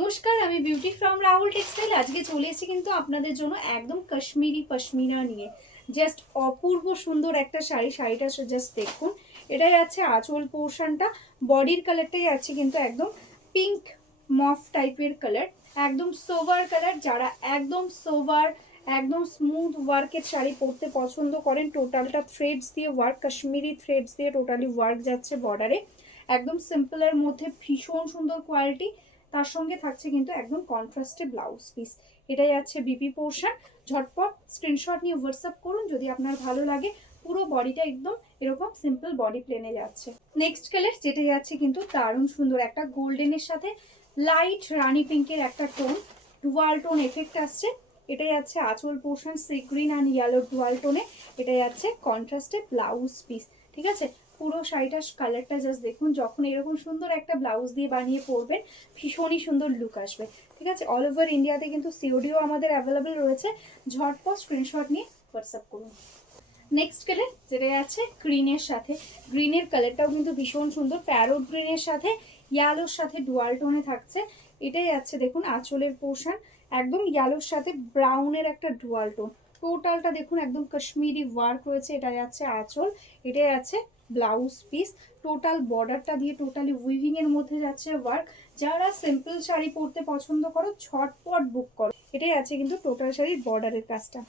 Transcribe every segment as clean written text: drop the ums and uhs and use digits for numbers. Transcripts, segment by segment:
নমস্কার, আমি beauty from Rahul textile. আজকে চলে এসেছি কিন্তু আপনাদের জন্য একদম কাশ্মীরি পশমিনা নিয়ে। জাস্ট অপূর্ব সুন্দর একটা শাড়ি। শাড়িটা জাস্ট দেখুন, এটাই আছে আঁচল পোর্শনটা। বডির কালারটাই আছে কিন্তু একদম পিঙ্ক মফ টাইপের কালার, একদম সোভার কালার। যারা একদম সোভার, একদম স্মুথ ওয়ার্কের শাড়ি পরতে পছন্দ করেন, টোটালটা থ্রেডস দিয়ে ওয়ার্ক, কাশ্মীরি থ্রেডস দিয়ে টোটালি ওয়ার্ক যাচ্ছে বর্ডারে। একদম সিম্পলের মধ্যে ভীষণ সুন্দর কোয়ালিটি। তার সঙ্গে থাকছে কিন্তু একদম কন্ট্রাস্টে ব্লাউজ পিস। এটাই আছে বিপি পোর্শন। ঝটপট স্ক্রিনশট নিয়ে হোয়াটসঅ্যাপ করুন যদি আপনার ভালো লাগে। পুরো বডিটা একদম এরকম সিম্পল বডি প্লেনে যাচ্ছে। নেক্সট কালার যেটা যাচ্ছে কিন্তু দারুণ সুন্দর একটা গোল্ডেনের সাথে লাইট রানি পিঙ্কের একটা টোন, ডুয়াল টোন এফেক্ট আসছে। এটাই আছে আঁচল portion, sea green and yellow dual টোনে। এটাই আছে কন্ট্রাস্টে ব্লাউজ পিস। ঠিক আছে, পুরো শাড়িটার কালারটা জাস্ট দেখুন। যখন এরকম সুন্দর একটা ব্লাউজ দিয়ে বানিয়ে পরবেন, ভীষণই সুন্দর লুক আসবে। ঠিক আছে, অল ওভার ইন্ডিয়াতে কিন্তু সিওডিও আমাদের অ্যাভেলেবেল রয়েছে। ঝটপট স্ক্রিনশট নিয়ে হোয়াটসঅ্যাপ করুন। নেক্সট কালার যেটা আছে গ্রিনের সাথে, গ্রিনের কালারটাও কিন্তু ভীষণ সুন্দর। প্যারোট গ্রিনের সাথে ইয়ালোর সাথে ডুয়াল টোনে থাকছে। এটাই আছে দেখুন আঁচলের পোর্শন, একদম ইয়ালোর সাথে ব্রাউনের একটা ডুয়াল টোন। টোটালটা দেখুন একদম কাশ্মীরি ওয়ার্ক রয়েছে। এটাই আছে আঁচল, এটাই আছে ব্লাউজ পিস। টোটাল বর্ডারটা দিয়ে টোটালি উইভিং এর মধ্যে যাচ্ছে ওয়ার্ক। যারা সিম্পল শাড়ি পরতে পছন্দ করো, ঝটপট বুক করো। এটাই আছে কিন্তু টোটাল শাড়ির বর্ডারের কাজটা।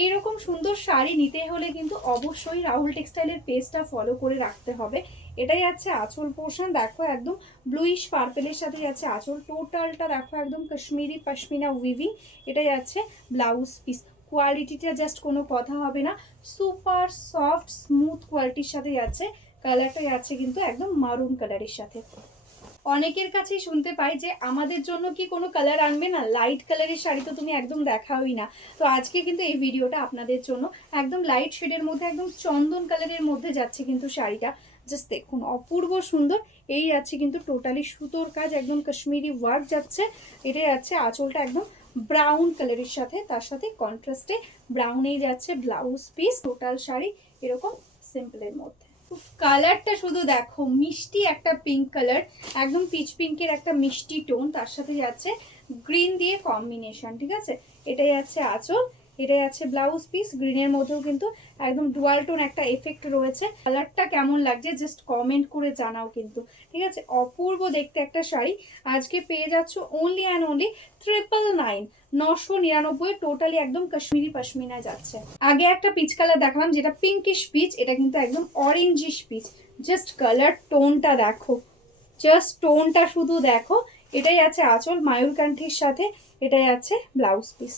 এইরকম সুন্দর শাড়ি নিতে হলে কিন্তু অবশ্যই রাহুল টেক্সটাইলের পেজটা ফলো করে রাখতে হবে। এটাই আছে আঁচল পোর্শন, দেখো একদম ব্লুইশ পার্পেলের সাথে যাচ্ছে আঁচল। টোটালটা দেখো একদম কাশ্মীরি পশমিনা উইভিং। এটাই আছে ব্লাউজ পিস। কোয়ালিটিটা জাস্ট কোনো কথা হবে না, সুপার সফট স্মুথ কোয়ালিটির সাথে যাচ্ছে। কালারটা যাচ্ছে কিন্তু একদম মারুন কালারের সাথে। অনেকের কাছেই শুনতে পাই যে আমাদের জন্য কি কোনো কালার আনবে না, লাইট কালারের শাড়ি তো তুমি একদম দেখাওই না। তো আজকে কিন্তু এই ভিডিওটা আপনাদের জন্য একদম লাইট শেডের মধ্যে, একদম চন্দন কালারের মধ্যে যাচ্ছে কিন্তু শাড়িটা। জাস্ট দেখুন অপূর্ব সুন্দর। এই আছে কিন্তু টোটালি সুতোর কাজ, একদম কাশ্মীরি ওয়ার্ক যাচ্ছে। এটাই আছে আঁচলটা একদম ব্রাউন কালারের সাথে, তার সাথে কন্ট্রাস্টে ব্রাউনেই যাচ্ছে ব্লাউজ পিস। টোটাল শাড়ি এরকম সিম্পলের মধ্যে। কালারটা শুধু দেখো, মিষ্টি একটা পিঙ্ক কালার, একদম পিচ পিঙ্কের একটা মিষ্টি টোন, তার সাথে যাচ্ছে গ্রিন দিয়ে কম্বিনেশন। ঠিক আছে, এটাই আছে আঁচল, এটাই আছে ব্লাউজ পিস। গ্রিনের মধ্যেও কিন্তু একদম ডুয়াল টোন একটা এফেক্ট রয়েছে। কালারটা কেমন লাগছে জাস্ট কমেন্ট করে জানাও কিন্তু। ঠিক আছে, অপূর্ব দেখতে একটা শাড়ি। আজকে পেয়ে যাচ্ছ অনলি অ্যান্ড অনলি 999, 999। টোটালি একদম কাশ্মীরি পশমিনা যাচ্ছে। আগে একটা পিচ কালার দেখালাম যেটা পিঙ্কিশ পিচ, এটা কিন্তু একদম অরেঞ্জিশ পিচ। জাস্ট কালার টোনটা দেখো, জাস্ট টোনটা শুধু দেখো। এটাই আছে আঁচল মায়ূরকান্ঠির সাথে, এটাই আছে ব্লাউজ পিস।